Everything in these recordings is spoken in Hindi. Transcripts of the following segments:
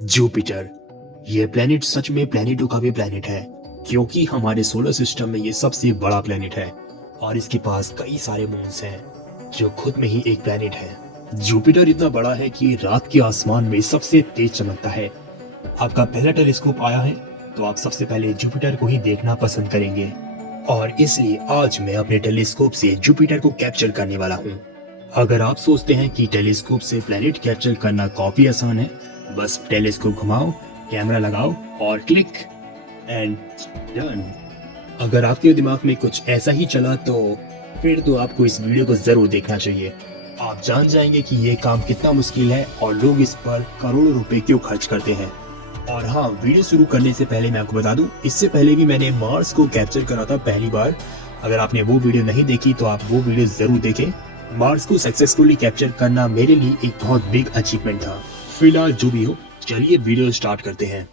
जुपिटर। ये प्लेनेट सच में प्लेनेटों का भी प्लेनेट है, क्योंकि हमारे सोलर सिस्टम में ये सबसे बड़ा प्लेनेट है और इसके पास कई सारे मून्स हैं जो खुद में ही एक प्लेनेट है। जुपिटर इतना बड़ा है कि रात के आसमान में सबसे तेज चमकता है। आपका पहला टेलीस्कोप आया है तो आप सबसे पहले जुपिटर को ही देखना पसंद करेंगे, और इसलिए आज मैं अपने टेलीस्कोप से जुपिटर को कैप्चर करने वाला हूँ। अगर आप सोचते हैं कि टेलीस्कोप से प्लेनेट कैप्चर करना काफी आसान है, बस टेलीस्कोप घुमाओ, कैमरा लगाओ और क्लिक एंड डन। अगर आपके दिमाग में कुछ ऐसा ही चला तो फिर तो आपको इस वीडियो को जरूर देखना चाहिए। आप जान जाएंगे कि ये काम कितना मुश्किल है और लोग इस पर करोड़ों रुपए क्यों खर्च करते हैं। और हाँ, वीडियो शुरू करने से पहले मैं आपको बता दूं, इससे पहले भी मैंने मार्स को कैप्चर करा था पहली बार। अगर आपने वो वीडियो नहीं देखी तो आप वो वीडियो जरूर देखें। मार्स को सक्सेसफुली कैप्चर करना मेरे लिए एक बहुत बिग अचीवमेंट था। फिलहाल जो भी हो, चलिए वीडियो स्टार्ट करते हैं।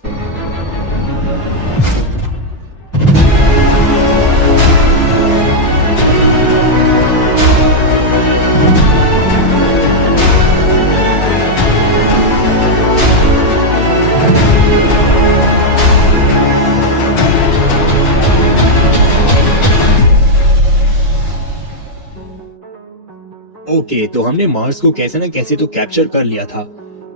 ओके, तो हमने मार्स को कैसे न कैसे तो कैप्चर कर लिया था,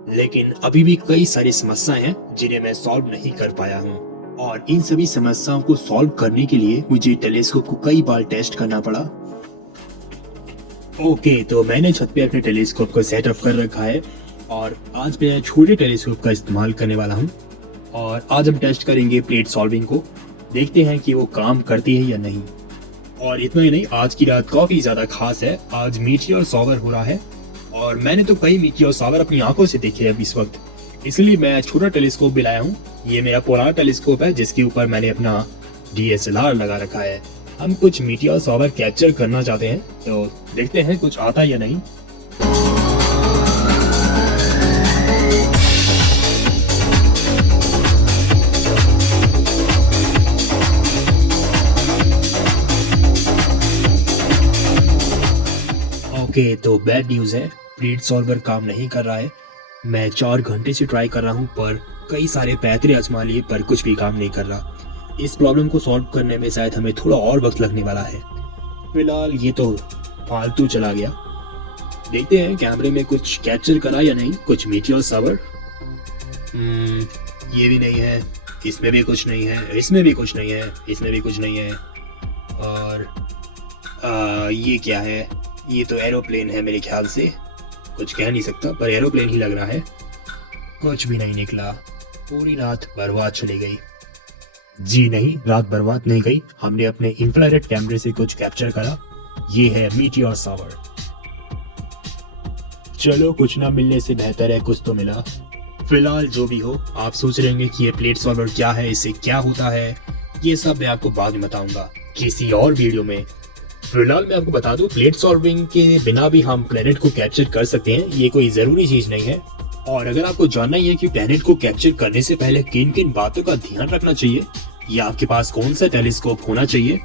लेकिन अभी भी कई सारी समस्याएं हैं जिन्हें मैं सॉल्व नहीं कर पाया हूँ। और इन सभी समस्याओं को सॉल्व करने के लिए मुझे टेलीस्कोप को कई बार टेस्ट करना पड़ा। ओके, तो मैंने छत पे अपने टेलीस्कोप को सेटअप कर रखा है और आज मैं छोटे टेलीस्कोप का इस्तेमाल करने वाला हूँ। और आज हम टेस्ट करेंगे प्लेट सॉल्विंग को, देखते हैं कि वो काम करती है या नहीं। और इतना ही नहीं, आज की रात काफी ज्यादा खास है। आज मीटियोर शॉवर हो रहा है और मैंने तो कई मीटियोर शॉवर अपनी आंखों से देखे हैं इस वक्त, इसलिए मैं छोटा टेलीस्कोप भी लाया हूँ। ये मेरा पुराना टेलीस्कोप है जिसके ऊपर मैंने अपना DSLR लगा रखा है। हम कुछ मीटियोर शॉवर कैप्चर करना चाहते हैं, तो देखते हैं कुछ आता या नहीं। ओके, तो बैड न्यूज़ है, प्लेट सॉल्वर काम नहीं कर रहा है। मैं 4 घंटे से ट्राई कर रहा हूँ, पर कई सारे पैतरे आजमा लिए पर कुछ भी काम नहीं कर रहा। इस प्रॉब्लम को सॉल्व करने में शायद हमें थोड़ा और वक्त लगने वाला है। फिलहाल ये तो फालतू चला गया। देखते हैं कैमरे में कुछ कैप्चर करा या नहीं, कुछ मीटियोर शॉवर। ये भी नहीं है, इसमें भी कुछ नहीं है, इसमें भी कुछ नहीं है, इसमें भी कुछ नहीं है। और ये क्या है? ये तो एरोप्लेन है मेरे ख्याल से। कुछ कह नहीं सकता, पर एरोप्लेन ही लग रहा है। कुछ भी नहीं निकला। पूरी रात बर्बाद चली गई। जी नहीं, रात बर्बाद नहीं गई। हमने अपने इंफ्रारेड कैमरे से कुछ कैप्चर करा। ये है मीटियोर शॉवर। चलो, कुछ ना मिलने से बेहतर है कुछ तो मिला। फिलहाल जो भी हो, आप सोच रहे होंगे कि ये प्लेट सॉल्वर क्या है, इससे क्या होता है, ये सब मैं आपको बाद में बताऊंगा किसी और वीडियो में। फिलहाल मैं आपको बता दूं, प्लेट सॉल्विंग के बिना भी हम प्लेनेट को कैप्चर कर सकते हैं। ये कोई जरूरी चीज नहीं है। और अगर आपको जानना ही है कि प्लेनेट को कैप्चर करने से पहले किन किन बातों का ध्यान रखना चाहिए या आपके पास कौन सा टेलीस्कोप होना चाहिए,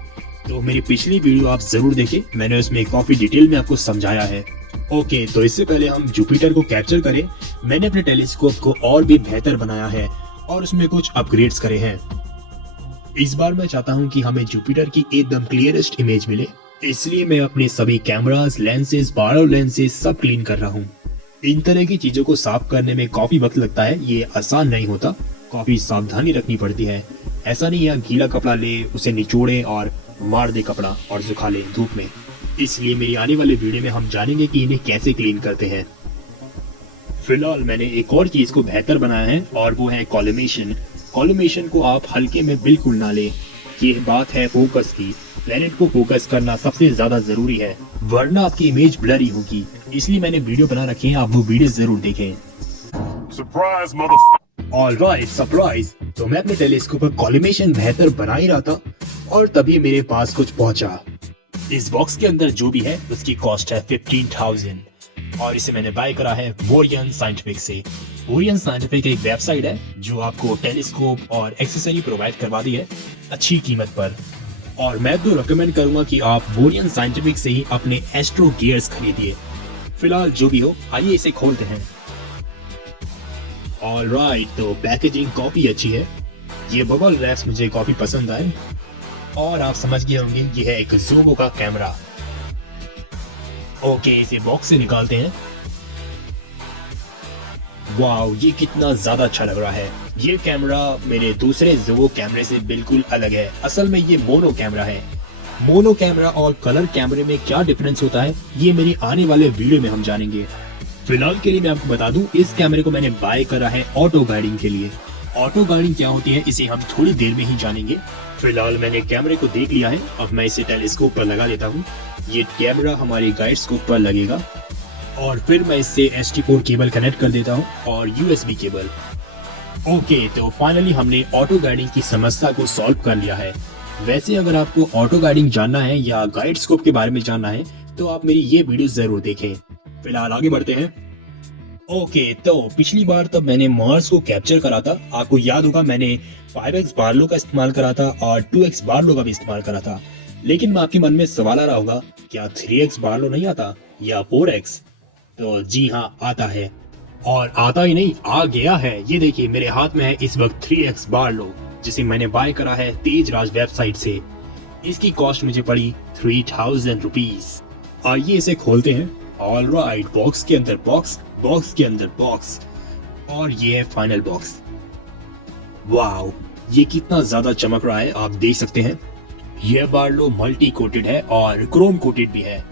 तो मेरी पिछली वीडियो आप जरूर देखें। मैंने उसमें काफी डिटेल में आपको समझाया है। ओके, तो इससे पहले हम जुपिटर को कैप्चर करें, मैंने अपने टेलीस्कोप को और भी बेहतर बनाया है और उसमें कुछ अपग्रेड्स करे हैं। इस बार मैं चाहता हूँ कि हमें जुपिटर की एकदम क्लियरेस्ट इमेज मिले, इसलिए मैं अपने सभी कैमरास, लेंसेज, बारो लेंसेज सब क्लीन कर रहा हूँ। इन तरह की चीजों को साफ करने में काफी वक्त लगता है, ये आसान नहीं होता, काफी सावधानी रखनी पड़ती है। ऐसा नहीं है गीला कपड़ा ले, उसे निचोड़े और मार दे कपड़ा और सुखा ले धूप में। इसलिए मेरी आने वाले वीडियो में हम जानेंगे कि इन्हें कैसे क्लीन करते हैं। फिलहाल मैंने एक और चीज को बेहतर बनाया है और वो है कॉलिमेशन। कॉलिमेशन को आप हल्के में बिल्कुल ना ले। ये बात है फोकस की। प्लेनेट को फोकस करना सबसे ज्यादा जरूरी है, वरना आपकी इमेज ब्लरी होगी। इसलिए मैंने वीडियो बना रखी है, आप वो वीडियो जरूर देखें। Surprise, mother. Alright, surprise. तो मैं अपने टेलीस्कोप पर कॉलिमेशन बेहतर बना ही रहा था और तभी मेरे पास कुछ पहुंचा। इस बॉक्स के अंदर जो भी है उसकी कॉस्ट है 15,000 और इसे मैंने बाय करा है वोरियन साइंटिफिक से। वोरियन साइंटिफिक एक वेबसाइट है जो आपको टेलीस्कोप और एक्सेसरी प्रोवाइड करवाती है अच्छी कीमत पर। और मैं तो रिकमेंड करूंगा कि आप वोरियन साइंटिफिक से ही अपने एस्ट्रो गियर्स खरीदिए। फिलहाल जो भी हो, आइए इसे खोलते हैं। ऑलराइट, तो पैकेजिंग काफी अच्छी है। ये बबल रैप्स मुझे काफी पसंद आए। और आप समझ गए होंगे ये है एक ज़ूमो का कैमरा। ओके, इसे बॉक्स से निकालते हैं। वाओ, ये कितना ज्यादा अच्छा लग रहा है। ये कैमरा मेरे दूसरे ज़ूमो कैमरे से बिल्कुल अलग है। असल में ये मोनो कैमरा है। मोनो कैमरा और कलर कैमरे में क्या डिफरेंस होता है ये मेरी आने वाले वीडियो में हम जानेंगे। फिलहाल के लिए मैं आपको बता दूं, इस कैमरे को मैंने बाय करा है ऑटो गाइडिंग के लिए। ऑटो गाइडिंग क्या होती है इसे हम थोड़ी देर में ही जानेंगे। फिलहाल मैंने कैमरे को देख लिया है। अब मैं इसे टेलीस्कोप पर लगा देता हूँ। ये कैमरा हमारे गाइड स्कोप पर लगेगा और फिर मैं इससे SD पोर्ट केबल कनेक्ट कर देता हूँ और USB केबल। ओके, तो फाइनली हमने ऑटो गाइडिंग की समस्या को सॉल्व कर लिया है। वैसे अगर आपको ऑटो गाइडिंग जानना है या गाइड स्कोप के बारे में जानना है तो आप मेरी ये वीडियो जरूर देखें। फिलहाल आगे बढ़ते हैं। ओके, तो पिछली बार तब मैंने मार्स को कैप्चर करा था। आपको याद होगा मैंने 5x बार्लो का इस्तेमाल करा था और 2x बार्लो का भी इस्तेमाल करा था। लेकिन मैं आपके मन में सवाल आ रहा होगा, क्या 3x बार्लो नहीं आता या 4x? तो जी हाँ, आता है। और आता ही नहीं, आ गया है। ये देखिए मेरे हाथ में है इस वक्त 3x बार्लो, जिसे मैंने बाय करा है तेजराज वेबसाइट से। इसकी कॉस्ट मुझे पड़ी 3000 रुपीज। आइए इसे खोलते हैं। ऑलराइट, बॉक्स के अंदर बॉक्स, बॉक्स के अंदर बॉक्स, और ये है फाइनल बॉक्स। वाओ, ये कितना ज्यादा चमक रहा है आप देख सकते हैं। यह बार्लो मल्टी कोटेड है और क्रोम कोटेड भी है।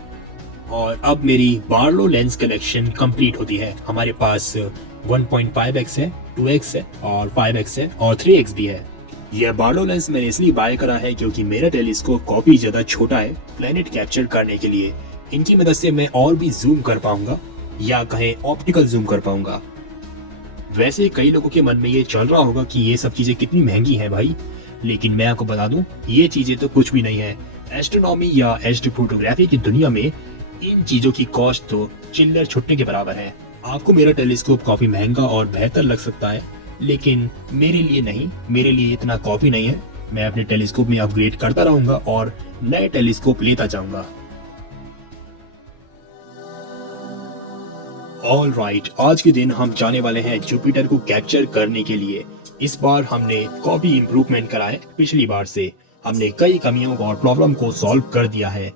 और अब मेरी बार्लो लेंस कलेक्शन कंप्लीट होती है। हमारे पास 1.5x है, 2x है और 5x है और 3x भी है। यह बार्लो लेंस मैंने इसलिए बाय करा है क्योंकि मेरा टेलीस्कोप काफी ज्यादा छोटा है प्लेनेट कैप्चर करने के लिए। इनकी मदद से मैं और भी जूम कर पाऊंगा या कहें ऑप्टिकल जूम कर पाऊंगा। वैसे कई लोगों के मन में ये चल रहा होगा कि ये सब चीजें कितनी महंगी हैं भाई, लेकिन मैं आपको बता दूं ये चीजें तो कुछ भी नहीं है। एस्ट्रोनॉमी या एस्ट्रोफोटोग्राफी की दुनिया में इन चीजों की कॉस्ट तो चिल्लर छुट्टे के बराबर है। आपको मेरा टेलीस्कोप काफी महंगा और बेहतर लग सकता है, लेकिन मेरे लिए नहीं, मेरे लिए इतना काफी नहीं है। मैं अपने टेलीस्कोप में अपग्रेड करता रहूंगा और नए टेलीस्कोप लेता जाऊंगा। ऑलराइट, आज के दिन हम जाने वाले हैं जुपिटर को कैप्चर करने के लिए। इस बार हमने काफी इम्प्रूवमेंट करा है पिछली बार से। हमने कई कमियों और प्रॉब्लम को सॉल्व कर दिया है।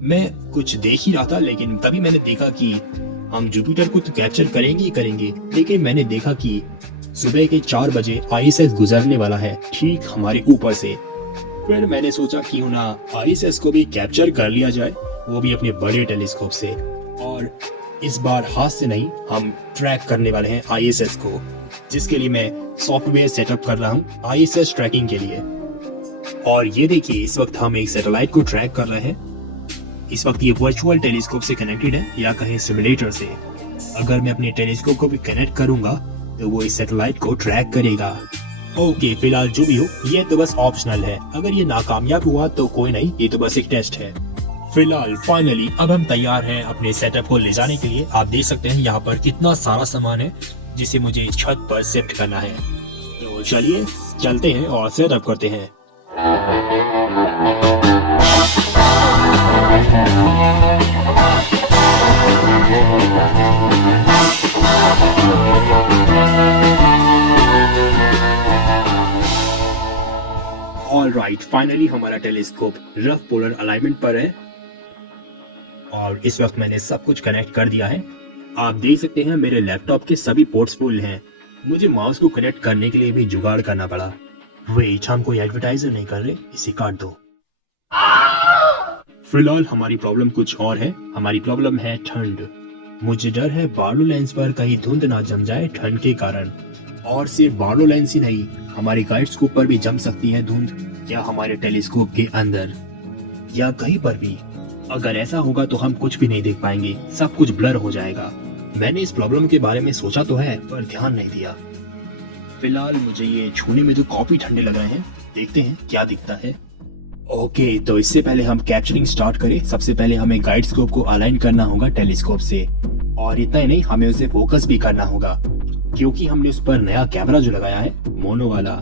मैं कुछ देख ही रहा था, लेकिन तभी मैंने देखा कि हम जुपिटर को तो कैप्चर करेंगे ही करेंगे, लेकिन मैंने देखा कि सुबह के 4 बजे ISS गुजरने वाला है ठीक हमारे ऊपर से। फिर मैंने सोचा क्यों ना ISS को भी कैप्चर कर लिया जाए, वो भी अपने बड़े टेलीस्कोप से। और इस बार हाथ से नहीं, हम ट्रैक करने वाले हैं ISS को, जिसके लिए मैं सॉफ्टवेयर सेटअप कर रहा हूँ ISS ट्रैकिंग के लिए। और ये देखिए इस वक्त हम एक सैटेलाइट को ट्रैक कर रहे हैं। इस वक्त ये वर्चुअल टेलीस्कोप से कनेक्टेड है या कहें सिमुलेटर से। अगर मैं अपने टेलीस्कोप को भी कनेक्ट करूंगा तो वो इस सैटेलाइट को ट्रैक करेगा। ओके, फिलहाल जो भी हो ये तो बस ऑप्शनल है। अगर ये नाकामयाब हुआ तो कोई नहीं, ये तो बस एक टेस्ट है। फिलहाल फाइनली अब हम तैयार हैं अपने सेटअप को ले जाने के लिए। आप देख सकते हैं यहाँ पर कितना सारा सामान है जिसे मुझे छत पर शिफ्ट करना है। तो चलिए चलते हैं और सेटअप करते हैं। ऑलराइट, फाइनली हमारा टेलीस्कोप रफ पोलर अलाइनमेंट पर है और इस वक्त मैंने सब कुछ कनेक्ट कर दिया है। आप देख सकते हैं मेरे लैपटॉप के सभी पोर्ट्स फुल हैं। मुझे माउस को कनेक्ट करने के लिए भी जुगाड़ करना पड़ा। वेट, हम कोई एडवर्टाइजर नहीं कर रहे, इसे काट दो। फिलहाल हमारी प्रॉब्लम कुछ और है। हमारी प्रॉब्लम है ठंड। मुझे डर है बार्लो लेंस पर कहीं धुंध ना जम जाए ठंड के कारण। और सिर्फ बार्लो लेंस ही नहीं, हमारी गाइड स्कोप पर भी जम सकती है धुंध, या हमारे टेलीस्कोप के अंदर, या कहीं पर भी। अगर ऐसा होगा तो हम कुछ भी नहीं देख पाएंगे, सब कुछ ब्लर हो जाएगा। मैंने इस प्रॉब्लम के बारे में सोचा तो है पर ध्यान नहीं दिया। फिलहाल मुझे ये छूने में तो काफी ठंडे लग रहे हैं। देखते हैं क्या दिखता है। ओके, तो इससे पहले हम कैप्चरिंग स्टार्ट करें, सबसे पहले हमें गाइड स्कोप को अलाइन करना होगा टेलीस्कोप से। और इतना ही नहीं, हमें उसे फोकस भी करना होगा क्योंकि हमने उस पर नया कैमरा जो लगाया है मोनो वाला।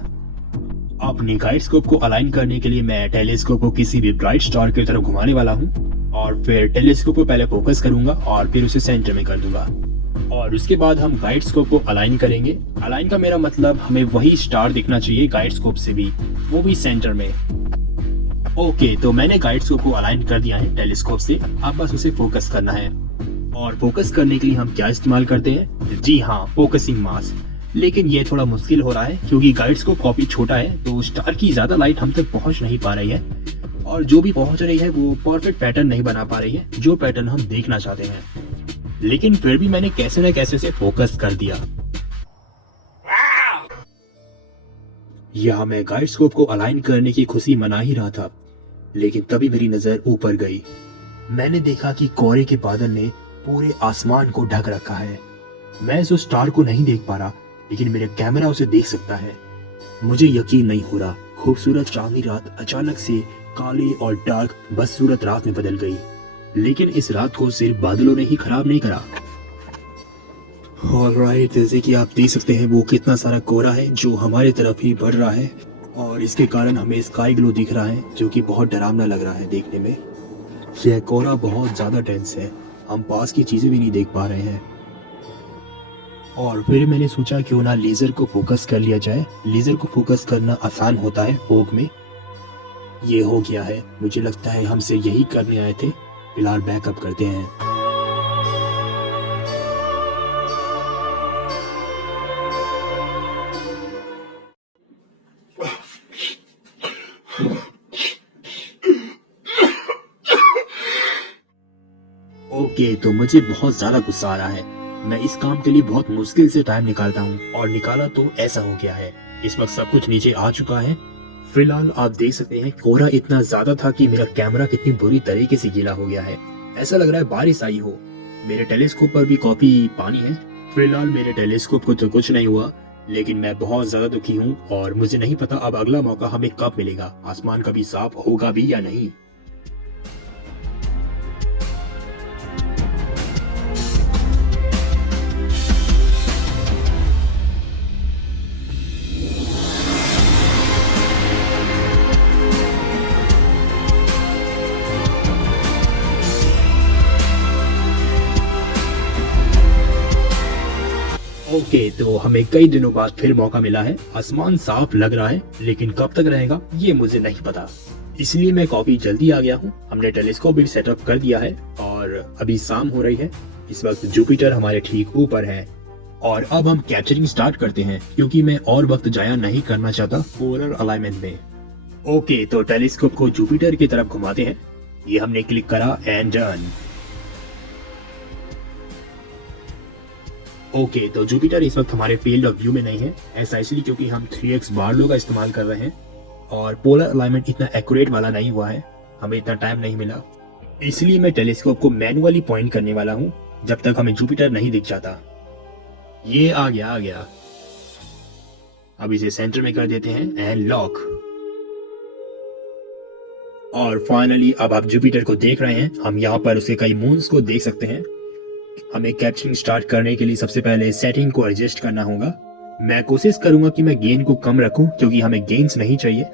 अपने गाइड स्कोप को अलाइन करने के लिए मैं टेलीस्कोप को किसी भी ब्राइट स्टार की तरफ घुमाने वाला हूँ और फिर टेलीस्कोप को पहले फोकस करूंगा और फिर उसे सेंटर में कर दूंगा। और उसके बाद हम गाइड स्कोप को अलाइन करेंगे। अलाइन का मेरा मतलब हमें वही स्टार दिखना चाहिए गाइड स्कोप से भी, वो भी सेंटर में। ओके, तो मैंने गाइड स्कोप को अलाइन कर दिया है टेलीस्कोप से। अब बस उसे फोकस करना है। और फोकस करने के लिए हम क्या इस्तेमाल करते हैं? जी हाँ, फोकसिंग मास्क। लेकिन ये थोड़ा मुश्किल हो रहा है क्योंकि गाइड स्कोप काफी छोटा है, तो स्टार की ज्यादा लाइट हम तक पहुंच नहीं पा रही है, और जो भी पहुंच रही है वो परफेक्ट पैटर्न नहीं बना पा रही है, जो पैटर्न हम देखना चाहते हैं। लेकिन फिर भी मैंने कैसे न कैसे से फोकस कर दिया। यह मैं गाइड स्कोप को अलाइन करने की खुशी मना ही रहा था, लेकिन तभी मेरी नजर ऊपर गई। मैंने देखा कि कोहरे के बादल ने पूरे आसमान को ढक रखा है। मैं उस स्टार को नहीं देख पा रहा, लेकिन मेरा कैमरा उसे देख सकता है। मुझे यकीन नहीं हो रहा, खूबसूरत चांदनी रात अचानक से काली और डार्क बदसूरत रात में बदल गई। लेकिन इस रात को सिर्फ बादलों ने ही खराब नहीं करा। ऑलराइट, जैसे कि आप देख सकते हैं वो कितना सारा कोहरा है जो हमारे तरफ ही बढ़ रहा है, और इसके कारण हमें स्काई ग्लो दिख रहा है जो कि बहुत डरावना लग रहा है देखने में। यह कोहरा बहुत ज्यादा डेंस है, हम पास की चीजें भी नहीं देख पा रहे हैं। और फिर मैंने सोचा क्यों ना लेजर को फोकस कर लिया जाए। लेजर को फोकस करना आसान होता है फोग में। ये हो गया है, मुझे लगता है हमसे यही करने आए थे। फिलहाल बैकअप करते हैं। ओके, तो मुझे बहुत ज्यादा गुस्सा आ रहा है। मैं इस काम के लिए बहुत मुश्किल से टाइम निकालता हूँ, और निकाला तो ऐसा हो गया है। इस वक्त सब कुछ नीचे आ चुका है। फिलहाल आप देख सकते हैं कोहरा इतना ज्यादा था कि मेरा कैमरा कितनी बुरी तरीके से गीला हो गया है। ऐसा लग रहा है बारिश आई हो। मेरे टेलीस्कोप पर भी काफी पानी है। फिलहाल मेरे टेलीस्कोप को तो कुछ नहीं हुआ, लेकिन मैं बहुत ज्यादा दुखी हूँ, और मुझे नहीं पता अब अगला मौका हमें कब मिलेगा। आसमान कभी साफ होगा भी या नहीं। ओके, तो हमें कई दिनों बाद फिर मौका मिला है। आसमान साफ लग रहा है, लेकिन कब तक रहेगा ये मुझे नहीं पता, इसलिए मैं काफी जल्दी आ गया हूँ। हमने टेलीस्कोप भी सेटअप कर दिया है, और अभी शाम हो रही है। इस वक्त जुपिटर हमारे ठीक ऊपर है, और अब हम कैप्चरिंग स्टार्ट करते हैं क्योंकि मैं और वक्त जाया नहीं करना चाहता पोलर अलाइनमेंट में। ओके, तो टेलीस्कोप को जुपिटर की तरफ घुमाते हैं। ये हमने क्लिक करा एंड डन। ओके, तो जुपिटर इस वक्त हमारे फील्ड ऑफ व्यू में नहीं है। ऐसा इसलिए क्योंकि हम 3x बार्लो का इस्तेमाल कर रहे हैं, और पोलर अलाइनमेंट इतना एक्यूरेट वाला नहीं हुआ है, हमें इतना टाइम नहीं मिला। इसलिए मैं टेलीस्कोप को मैनुअली पॉइंट करने वाला हूँ जब तक हमें जुपिटर नहीं दिख जाता। ये आ गया। अब इसे सेंटर में कर देते हैं एंड लॉक। और फाइनली अब आप जुपिटर को देख रहे हैं। हम यहाँ पर उसके कई मून्स को देख सकते हैं। हमें कैप्चरिंग स्टार्ट करने के लिए सबसे पहले सेटिंग को एडजस्ट करना होगा। मैं कोशिश करूंगा कि मैं गेन को कम रखूं क्योंकि हमें गेन्स नहीं चाहिए।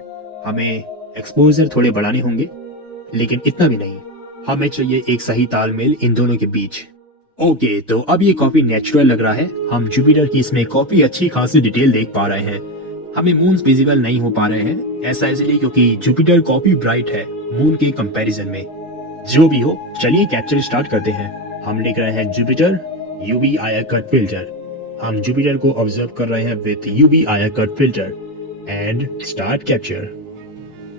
हमें एक्सपोजर थोड़े बढ़ाने होंगे, लेकिन इतना भी नहीं। हमें चाहिए एक सही तालमेल इन दोनों के बीच। ओके, तो अब ये काफी नेचुरल लग रहा है। हम जुपिटर की इसमें काफी अच्छी खासी डिटेल देख पा रहे हैं। हमें मून्स विजिबल नहीं हो पा रहे हैं, ऐसा इसलिए क्योंकि जुपिटर काफी ब्राइट है मून के कंपैरिजन में। जो भी हो, चलिए कैप्चर स्टार्ट करते हैं। हम लिख रहे हैं जुपिटर यूवी आया कट फिल्टर। हम जुपिटर को ऑब्जर्व कर रहे हैं विद यूवी आया cut filter and start capture.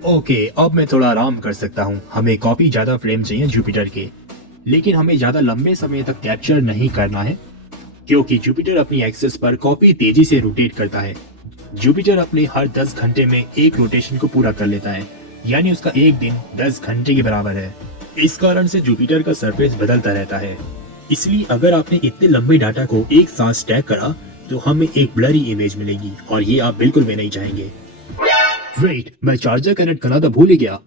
Okay, अब मैं थोड़ा आराम कर सकता हूँ। हमें काफी ज्यादा फ्रेम चाहिए जुपिटर के, लेकिन हमें ज्यादा लंबे समय तक कैप्चर नहीं करना है क्योंकि जुपिटर अपनी एक्सिस पर काफी तेजी से रोटेट करता है। जुपिटर अपने हर 10 घंटे में एक रोटेशन को पूरा कर लेता है, यानी उसका एक दिन 10 घंटे के बराबर है। इस कारण से जुपिटर का सरफेस बदलता रहता है। इसलिए अगर आपने इतने लंबे डाटा को एक साथ स्टैक करा तो हमें एक ब्लरी इमेज मिलेगी, और ये आप बिल्कुल भी नहीं चाहेंगे। वेट, मैं चार्जर कनेक्ट करना तो भूल ही गया।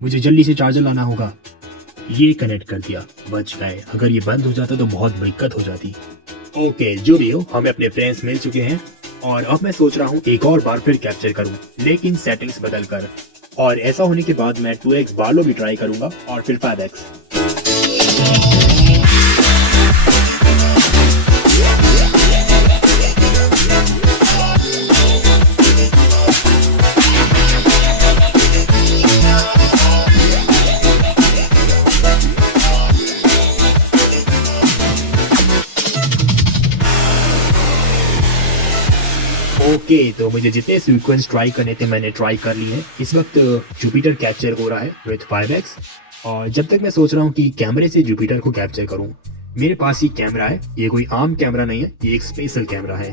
मुझे जल्दी से चार्जर लाना होगा। ये कनेक्ट कर दिया, बच गए। अगर ये बंद हो जाता तो बहुत दिक्कत हो जाती। ओके, जो भी हो, हमें अपने फ्रेंड्स मिल चुके हैं, और अब मैं सोच रहा हूँ एक और बार फिर कैप्चर करूँ, लेकिन सेटिंग्स बदल कर। और ऐसा होने के बाद मैं 2x बार्लो भी ट्राई करूंगा, और फिर 5x। ओके तो मुझे जितने सीक्वेंस ट्राई करने थे मैंने ट्राई कर लिए हैं। इस वक्त जुपिटर कैप्चर हो रहा है विथ 5x। और जब तक मैं सोच रहा हूँ कि कैमरे से जुपिटर को कैप्चर करूँ, मेरे पास ये कैमरा है। ये कोई आम कैमरा नहीं है, ये एक स्पेशल कैमरा है।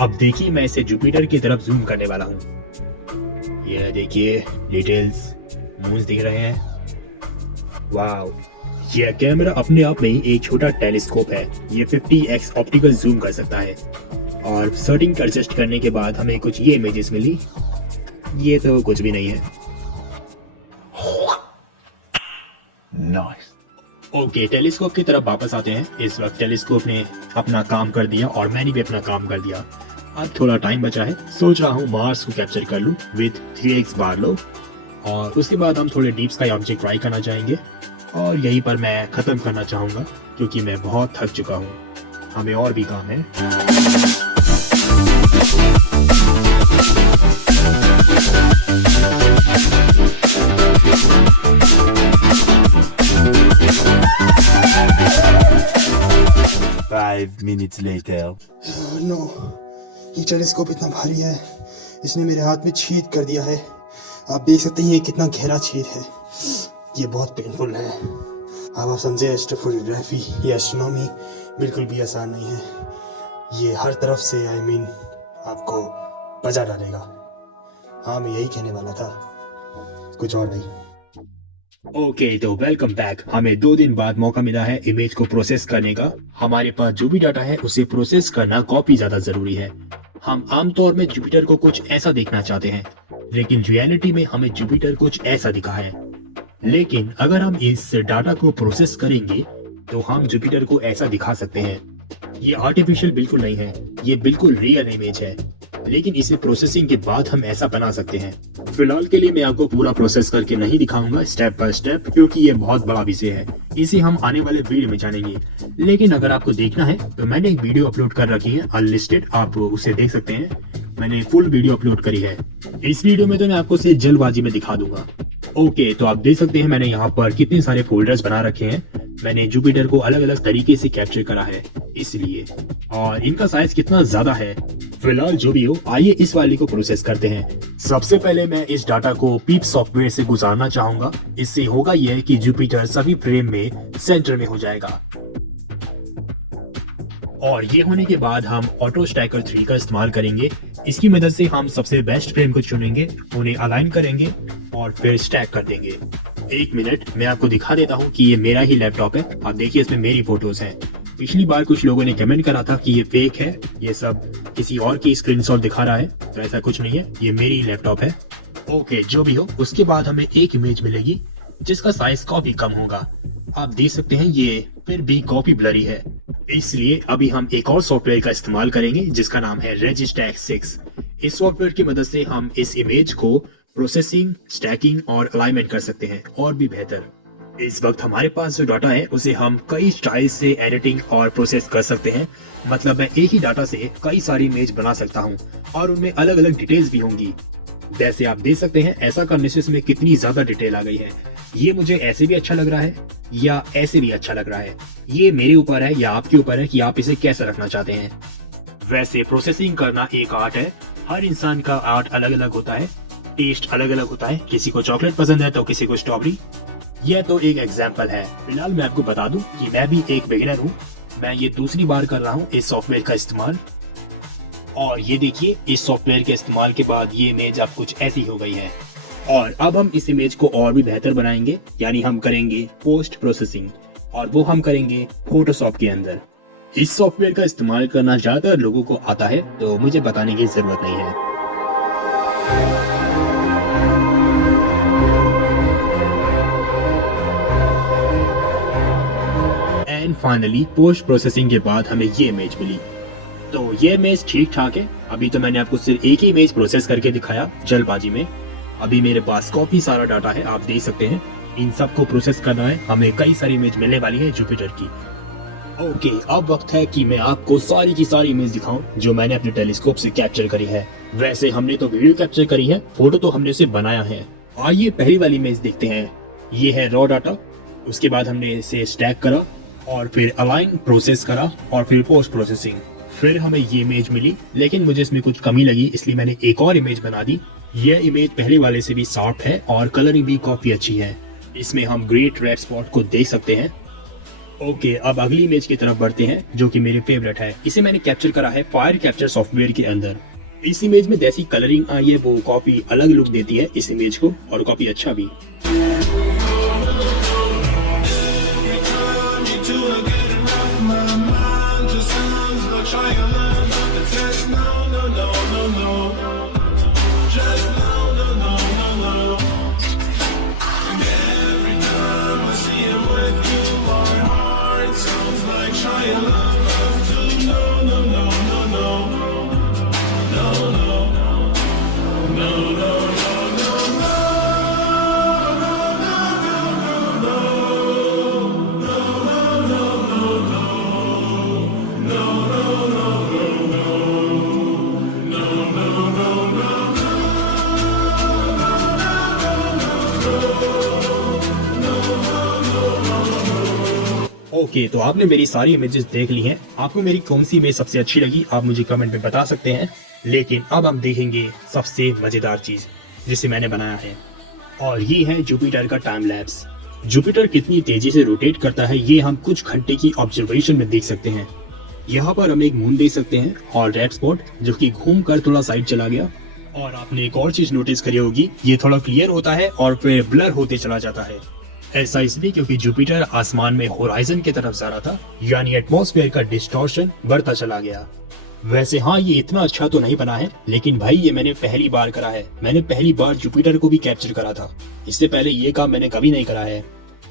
अब देखिए मैं इसे जुपिटर की तरफ जूम करने वाला हूँ। ये देखिए डिटेल्स, मून्स दिख रहे हैं। वाओ, यह कैमरा अपने आप में ही एक छोटा टेलीस्कोप है। ये 50x ऑप्टिकल जूम कर सकता है। और सेटिंग एडजस्ट करने के बाद हमें कुछ ये इमेजेस मिली। ये तो कुछ भी नहीं है। Nice. ओके, टेलीस्कोप की तरफ वापस आते हैं। इस वक्त टेलीस्कोप ने अपना काम कर दिया और मैंने भी अपना काम कर दिया। अब थोड़ा टाइम बचा है, सोच रहा हूँ मार्स को कैप्चर कर लूँ विथ 3x बारलो। और उसके बाद हम थोड़े डीप स्काई ऑब्जेक्ट ट्राई करना चाहेंगे। और यहीं पर मैं ख़त्म करना चाहूँगा क्योंकि मैं बहुत थक चुका हूँ। हमें और भी काम है। Five minutes later. नो, ये टेलीस्कोप इतना भारी है, इसने मेरे हाथ में छेद कर दिया है। आप देख सकते हैं ये कितना गहरा छेद है। ये बहुत पेनफुल है। अब आप समझे, एस्ट्रोफोटोग्राफी या एस्ट्रोनॉमी बिल्कुल भी आसान नहीं है। ये हर तरफ से आपको बजा डालेगा। हाँ, मैं यही कहने वाला था, कुछ और नहीं। ओके तो वेलकम बैक। हमें 2 दिन बाद मौका मिला है इमेज को प्रोसेस करने का। हमारे पास जो भी डाटा है उसे प्रोसेस करना कॉपी ज्यादा जरूरी है। हम आमतौर में जुपिटर को कुछ ऐसा देखना चाहते हैं, लेकिन रियलिटी में हमें जुपिटर कुछ ऐसा दिखा है। लेकिन अगर हम इस डाटा को प्रोसेस करेंगे तो हम जुपिटर को ऐसा दिखा सकते हैं। ये आर्टिफिशियल बिल्कुल नहीं है, ये बिल्कुल रियल इमेज है, लेकिन इसे प्रोसेसिंग के बाद हम ऐसा बना सकते हैं। फिलहाल के लिए मैं आपको पूरा प्रोसेस करके नहीं दिखाऊंगा स्टेप बाय स्टेप, क्योंकि ये बहुत बड़ा विषय है। इसे हम आने वाले वीडियो में जानेंगे। लेकिन अगर आपको देखना है तो मैंने एक वीडियो अपलोड कर रखी है अनलिस्टेड, आप उसे देख सकते हैं। मैंने फुल वीडियो अपलोड करी है। इस वीडियो में तो मैं आपको सिर्फ जल्दबाजी में दिखा दूंगा। ओके तो आप देख सकते हैं मैंने यहाँ पर कितने सारे फोल्डर्स बना रखे हैं। मैंने जुपिटर को अलग अलग तरीके से कैप्चर करा है इसलिए, और इनका साइज कितना ज्यादा है। फिलहाल जो भी हो, आइए इस वाले को प्रोसेस करते हैं। सबसे पहले मैं इस डाटा को पीप सॉफ्टवेयर से गुजारना चाहूंगा। इससे होगा यह कि जुपिटर सभी फ्रेम में सेंटर में हो जाएगा। और ये होने के बाद हम ऑटो स्टैकर 3 का इस्तेमाल करेंगे। इसकी मदद से हम सबसे बेस्ट फ्रेम को चुनेंगे, उन्हें अलाइन करेंगे और फिर स्टैक कर देंगे। 1 मिनट, मैं आपको दिखा देता हूँ कि ये मेरा ही लैपटॉप है। आप देखिए इसमें मेरी फोटोज हैं। पिछली बार कुछ लोगों ने कमेंट करा था कि ये फेक है, ये सब किसी और की स्क्रीनशॉट दिखा रहा है, तो ऐसा कुछ नहीं है, ये मेरी लैपटॉप है। ओके जो भी हो, उसके बाद हमें एक इमेज मिलेगी जिसका साइज काफी कम होगा। आप देख सकते हैं ये फिर भी काफी ब्लरी है, इसलिए अभी हम एक और सॉफ्टवेयर का इस्तेमाल करेंगे जिसका नाम है रेजिस्टैक 6। इस सॉफ्टवेयर की मदद से हम इस इमेज को प्रोसेसिंग, स्टैकिंग और अलाइनमेंट कर सकते हैं और भी बेहतर। इस वक्त हमारे पास जो डाटा है उसे हम कई स्टाइल से एडिटिंग और प्रोसेस कर सकते हैं। मतलब मैं एक ही डाटा से कई सारी इमेज बना सकता हूँ और उनमें अलग अलग डिटेल्स भी होंगी। जैसे आप देख सकते हैं ऐसा करने से इसमें कितनी ज्यादा डिटेल आ गई है। ये मुझे ऐसे भी अच्छा लग रहा है या ऐसे भी अच्छा लग रहा है। ये मेरे ऊपर है या आपके ऊपर है कि आप इसे कैसे रखना चाहते हैं। वैसे प्रोसेसिंग करना एक आर्ट है। हर इंसान का आर्ट अलग अलग होता है, टेस्ट अलग अलग होता है। किसी को चॉकलेट पसंद है तो किसी को स्ट्रॉबेरी। यह तो एक एग्जाम्पल है। फिलहाल मैं आपको बता दूं कि मैं भी एक बिगिनर हूँ। मैं ये दूसरी बार कर रहा हूँ इस सॉफ्टवेयर का इस्तेमाल। और ये देखिए, इस सॉफ्टवेयर के इस्तेमाल के बाद ये इमेज अब कुछ ऐसी हो गई है। और अब हम इस इमेज को और भी बेहतर बनाएंगे, यानी हम करेंगे पोस्ट प्रोसेसिंग, और वो हम करेंगे फोटोशॉप के अंदर। इस सॉफ्टवेयर का इस्तेमाल करना ज्यादातर लोगों को आता है, तो मुझे बताने की जरूरत नहीं है। एंड फाइनली पोस्ट प्रोसेसिंग के बाद हमें ये इमेज मिली। तो ये इमेज ठीक ठाक है। अभी तो मैंने आपको सिर्फ एक ही इमेज प्रोसेस करके दिखाया जल्दबाजी में। अभी मेरे पास काफी सारा डाटा है, आप देख सकते हैं। इन सबको प्रोसेस करना है, हमें कई सारी इमेज मिलने वाली है जुपिटर की। ओके, अब वक्त है कि मैं आपको सारी की सारी इमेज दिखाऊं जो मैंने अपने टेलीस्कोप से कैप्चर करी है। वैसे हमने तो वीडियो कैप्चर करी है, फोटो तो हमने उसे बनाया है। आइए पहली वाली इमेज देखते हैं। ये है रॉ डाटा, उसके बाद हमने इसे स्टैक करा और फिर अलाइन प्रोसेस करा और फिर पोस्ट प्रोसेसिंग, फिर हमें ये इमेज मिली। लेकिन मुझे इसमें कुछ कमी लगी, इसलिए मैंने एक और इमेज बना दी। यह इमेज पहले वाले से भी सॉफ्ट है और कलरिंग भी काफी अच्छी है। इसमें हम ग्रेट रेड स्पॉट को देख सकते हैं। ओके, अब अगली इमेज की तरफ बढ़ते हैं जो कि मेरी फेवरेट है। इसे मैंने कैप्चर करा है फायर कैप्चर सॉफ्टवेयर के अंदर। इस इमेज में जैसी कलरिंग आई है वो काफी अलग लुक देती है इस इमेज को और काफी अच्छा भी। ओके, तो आपने मेरी सारी इमेजेस देख ली हैं। आपको मेरी कौन सी इमेज सबसे अच्छी लगी आप मुझे कमेंट में बता सकते हैं। लेकिन अब हम देखेंगे सबसे मजेदार चीज जिसे मैंने बनाया है, और ये है जुपिटर का टाइम लैप्स। जुपिटर कितनी तेजी से रोटेट करता है ये हम कुछ घंटे की ऑब्जर्वेशन में देख सकते हैं। यहाँ पर हम एक मून देख सकते हैं और रेड स्पॉट जो कि घूम कर थोड़ा साइड चला गया। और आपने एक और चीज नोटिस करी होगी, ये थोड़ा क्लियर होता है और फिर ब्लर होते चला जाता है। ऐसा इसलिए क्योंकि जुपिटर आसमान में होराइजन की तरफ जा रहा था, यानी एटमॉस्फेयर का डिस्टॉर्शन बढ़ता चला गया। वैसे हाँ, ये इतना अच्छा तो नहीं बना है, लेकिन भाई ये मैंने पहली बार करा है। मैंने पहली बार जुपिटर को भी कैप्चर करा था, इससे पहले ये काम मैंने कभी नहीं करा है।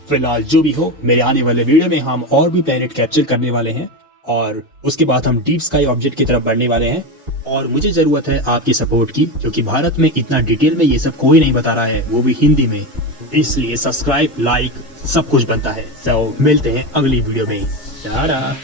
फिलहाल जो भी हो, मेरे आने वाले वीडियो में हम और भी प्लेनेट कैप्चर करने वाले हैं और उसके बाद हम डीप स्काई ऑब्जेक्ट की तरफ बढ़ने वाले हैं। और मुझे जरूरत है आपकी सपोर्ट की, क्योंकि भारत में इतना डिटेल में ये सब कोई नहीं बता रहा है, वो भी हिंदी में। इसलिए सब्सक्राइब, लाइक सब कुछ बनता है। सो मिलते हैं अगली वीडियो में। टाटा।